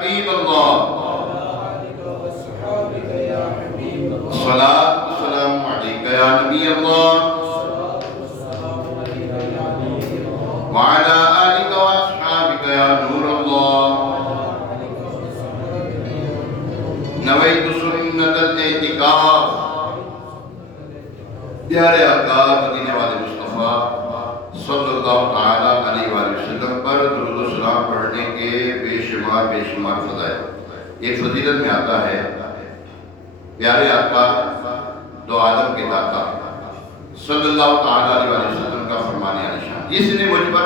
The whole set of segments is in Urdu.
حبیب اللہ الصلاۃ والسلام علیکہ یا نبی اللہ وعلی آلک واصحابک یا نور اللہ نویت سنت الاعتکاف پیارے آقا مدینے والے مصطفیٰ صلی اللہ تعالیٰ علیہ وآلہ وسلم پر درود و سلام پڑھنے کے بے شمار فضائل۔ ایک فضیلت میں آتا ہے پیارے آقا دو عالم کے داتا صلی اللہ تعالیٰ علیہ وآلہ وسلم کا فرمان عالیشان، جس نے مجھ پر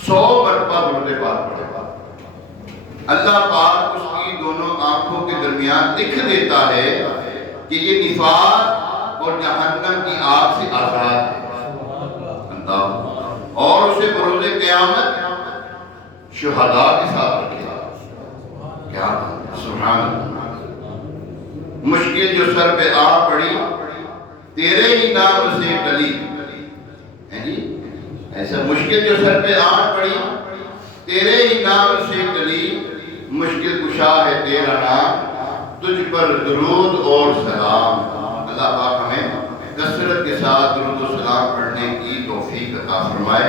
100 مرتبہ درود پاک پڑھا، اللہ پاک اس کی دونوں آنکھوں کے درمیان لکھ دیتا ہے کہ یہ نفاق اور جہنم کی آگ سے آزاد ہے، اور اسے بروز قیامت شہداء کے ساتھ رکھے گا۔ کیا سبحان اللہ! مشکل جو سر پہ آ پڑی تیرے ہی نام سے ٹلی، ایسا مشکل جو سر پہ آ پڑی تیرے ہی نام سے ٹلی، مشکل کشا ہے تیرا نام، تجھ پر درود اور سلام۔ اللہ پاک ہمیں کثرت کے ساتھ درود و سلام پڑھنے کی توفیق عطا فرمائے۔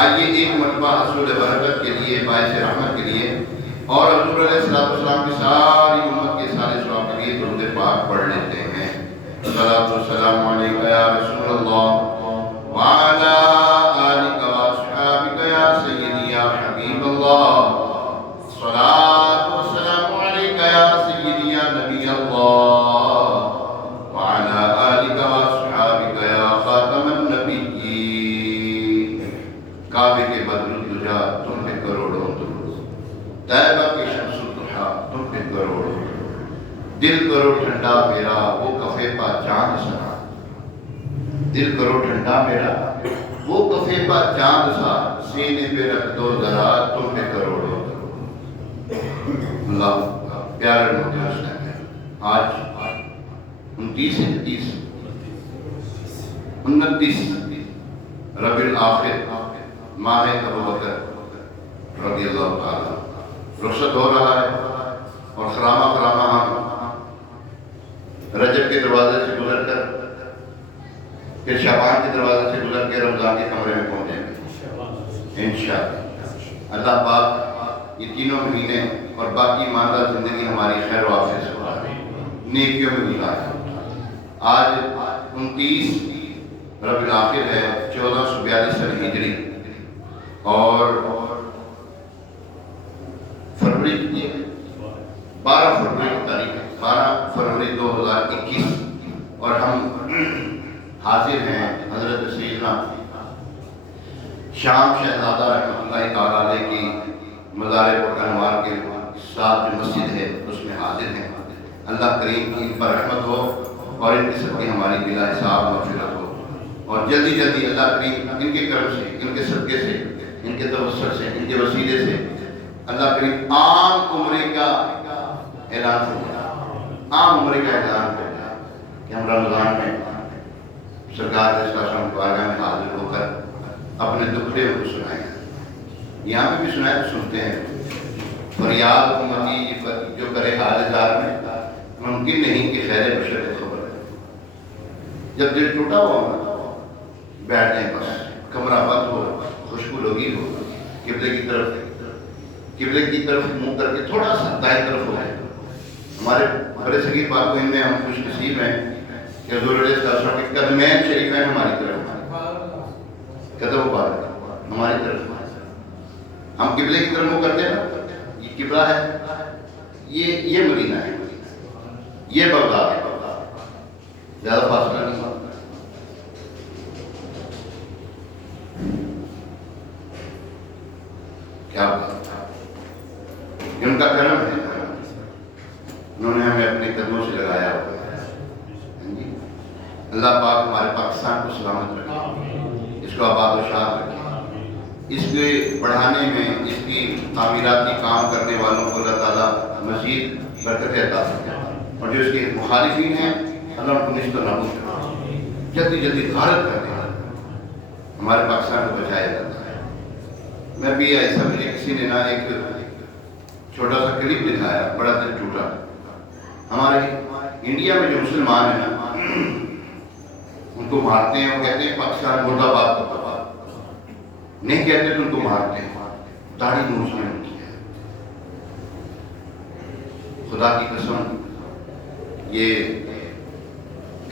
آئیے ایک مرتبہ حصول برکت کے لیے، باعث رحمت کے لیے اور حضور علیہ السلام کی ساری امت کے سارے ثواب کے لیے درود پاک پڑھ لیتے ہیں۔ الصلاۃ والسلام علیکہ یا رسول اللہ وعلی آلک واصحابک یا سیدی یا حبیب اللہ، الصلاۃ والسلام علیکہ یا سیدی یا نبی اللہ وعلی آلک واصحابک یا خاتم النبیین۔ کعبے کے بدر الدجا تم پہ کروڑوں درود، طیبہ کی شمس الضحیٰ تم پہ کروڑوں درود، دل کرو ٹھنڈا میرا وہ کفے پا چاند سا، دل کرو ٹھنڈا میرا وہ کفے پا چاند سا، سینے پہ رکھ دو ذرا تم پہ کروڑوں درود۔ اللہ پیارے نبی حسین ہے، آج 29 ربیع الآخر ماہ ابوبکر رضی اللہ تعالیٰ رخصت ہو رہا ہے، اور خرامہ ہم رجب کے دروازے سے گزر کر پھر شعبان کے دروازے سے گزر کے رمضان کے کمرے میں پہنچیں گے انشاءاللہ۔ اللہ پاک یہ تینوں مہینے اور باقی ماندہ زندگی ہماری خیر و عافیت سے بھرے، نیکیوں میں گزارے۔ آج 29 ربیع الآخر ہے، 1442 ہجری، اور فروری کی 12 فروری کی تاریخ ہے، 12 فروری 2021، اور ہم حاضر ہیں حضرت سیدنا شام شہزادہ رحمۃ اللہ تعالیٰ علیہ کی مزار پرانوار کے ساتھ جو مسجد ہے اس میں حاضر ہیں۔ اللہ کریم کی ان پر رحمت ہو اور ان کی سب کی ہماری بلا حساب مغفرت ہو، اور جلدی اللہ کریم ان کے کرم سے، ان کے صدقے سے، ان کے توسل سے، ان کے وسیلے سے اللہ کریم عام عمرے کا اعلان فرمائے، عام عمرے کا اعلان فرمائے کہ ہم رمضان میں سرکار علیہ السلام کی بارگاہ میں حاضر ہو کر اپنے دکھڑے کو سنائیں، یہاں پہ بھی سنائے تو سنتے ہیں۔ فریاد امتی جو کرے حال زار میں، ممکن نہیں کہ خیر بشر کو خبر ہے۔ جب دل ٹوٹا ہوا ہونا، بیٹھ جائیں، بس کمرہ بند ہو، خوشبو لگی ہو، قبلے کی طرف منہ کر کے تھوڑا سا دائیں طرف ہو جائے۔ ہمارے بڑے صغیر پاکوین میں ہم خوش نصیب ہیں کہ حضور علیہ السلام کے قدمین شریفین ہماری طرف، قدم مبارک ہماری طرف، ہم قبلے کی طرف منہ کرتے ہیں نا، یہ قبلہ ہے، یہ مدینہ ہے، یہ بغداد ہے، زیادہ فاصلہ نہیں ہوتا۔ کیا بات ہے، ان کا کرم ہے، انہوں نے ہمیں اپنے قدموں سے لگایا ہوا ہے۔ اللہ پاک ہمارے پاکستان کو سلامت رکھے، اس کو آباد و شاد رکھے، اس کے بڑھانے میں، اس کی تعمیراتی کام کرنے والوں کو اللہ تعالیٰ مزید برکت عطا فرمائے، اور جو اس کے مخالفین ہیں اللہ ان کو نیست و نابود کرے، جلدی غارت کر دے، ہمارے پاکستان کو بچایا جاتا ہے۔ میں بھی ایسا، مجھے کسی نے ایک چھوٹا سا کلپ دکھایا، بڑا دل ٹوٹا۔ ہمارے انڈیا میں جو مسلمان ہیں نا، ان کو مارتے ہیں اور کہتے ہیں پاکستان مرد آباد نہیں کہتے تو ان کو مارتے ہیں، داڑھی نوچ میں ان کی ہے۔ خدا کی قسم، یہ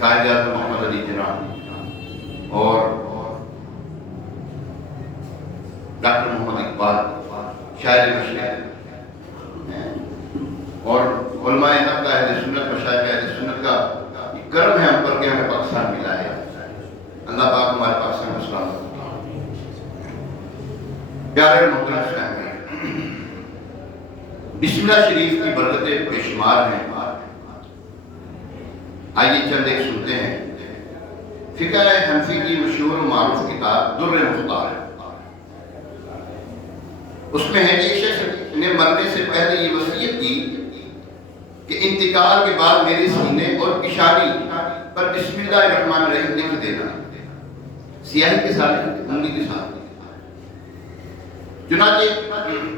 قائد اعظم محمد علی جناح اور ڈاکٹر محمد اقبال شاعر مشرق اور علماء حق اہل سنت، مشائخ اہل سنت کا کرم ہے ہم پر کہ ہمیں پاکستان ملا ہے۔ اللہ پاک ہمارے پاکستان کو سلامت رکھے۔ پیارے محترم اسلام، بسم اللہ شریف کی برکتیں بے شمار ہیں۔ آئیے چند ایک سنتے ہیں۔ فقہ حنفی کی مشہور و معروف کتاب در مختار ہے، اس میں ہے کہ ایک شخص نے مرنے سے پہلے یہ وصیت کی کہ انتقال کے بعد میرے سینے اور پیشانی پر بسم اللہ الرحمن الرحیم لکھ دینا، سیاہی کے ساتھ، انگلی کے ساتھ۔ چنانچہ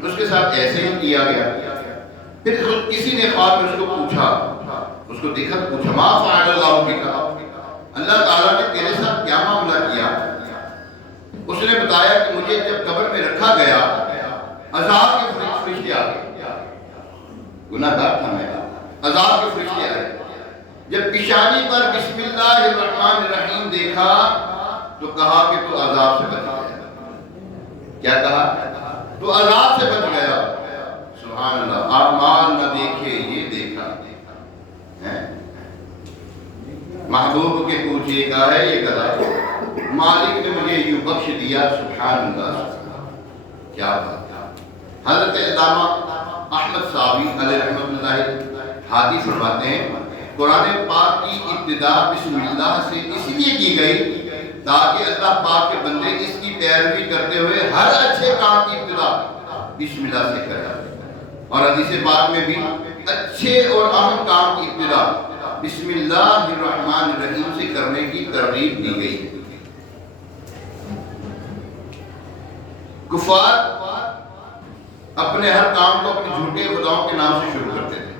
اس کے ساتھ ایسے ہی کیا گیا۔ پھر کسی نے خواب میں اس کو پوچھا، اس کو دیکھا تو پوچھا ما فعل اللہ بک، اللہ تعالیٰ نے تیرے ساتھ کیا معاملہ کیا؟ اس نے بتایا کہ مجھے جب قبر میں رکھا گیا عذاب کے فرشتے آ گئے، گناہ گار تھا میں، عذاب کے فرشتے آئے۔ جب پیشانی پر بسم اللہ الرحمن الرحیم دیکھا تو کہا کہ تو عذاب سے بچ گیا۔ کیا کہا؟ تو عذاب سے بچ گیا۔ سبحان اللہ، اعمال نہ دیکھے یہ دیکھا، محبوب کے پوچھے کا ہے یہ گلا، مالک نے مجھے یوں بخش دیا۔ سبحان اللہ، کیا بات ہے۔ حضرت علامہ احمد صابی علیہ رحمۃ اللہ ہادی فرماتے ہیں قرآن پاک کی ابتدا بسم اللہ سے اس لیے کی گئی تاکہ اللہ پاک کے بندے اس کی پیروی کرتے ہوئے ہر اچھے کام کی ابتدا بسم اللہ سے کریں، اور حدیث پاک میں بھی اچھے اور اہم کام کی ابتدا بسم اللہ الرحمن الرحیم سے کرنے کی ترغیب دی گئی ہے۔ کفار اپنے ہر کام کو اپنے جھوٹے خداؤں کے نام سے شروع کرتے تھے،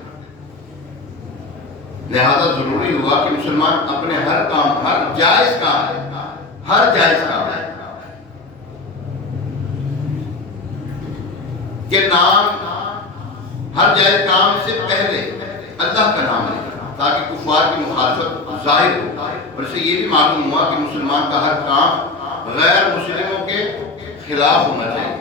لہذا ضروری ہوا کہ مسلمان اپنے ہر کام، ہر جائز کام کے نام، ہر جائز کام سے پہلے اللہ کا نام لے تاکہ کفار کی مخالفت ظاہر ہو، اور اس سے یہ بھی معلوم ہوا کہ مسلمان کا ہر کام غیر مسلموں کے خلاف ہونا چاہیے۔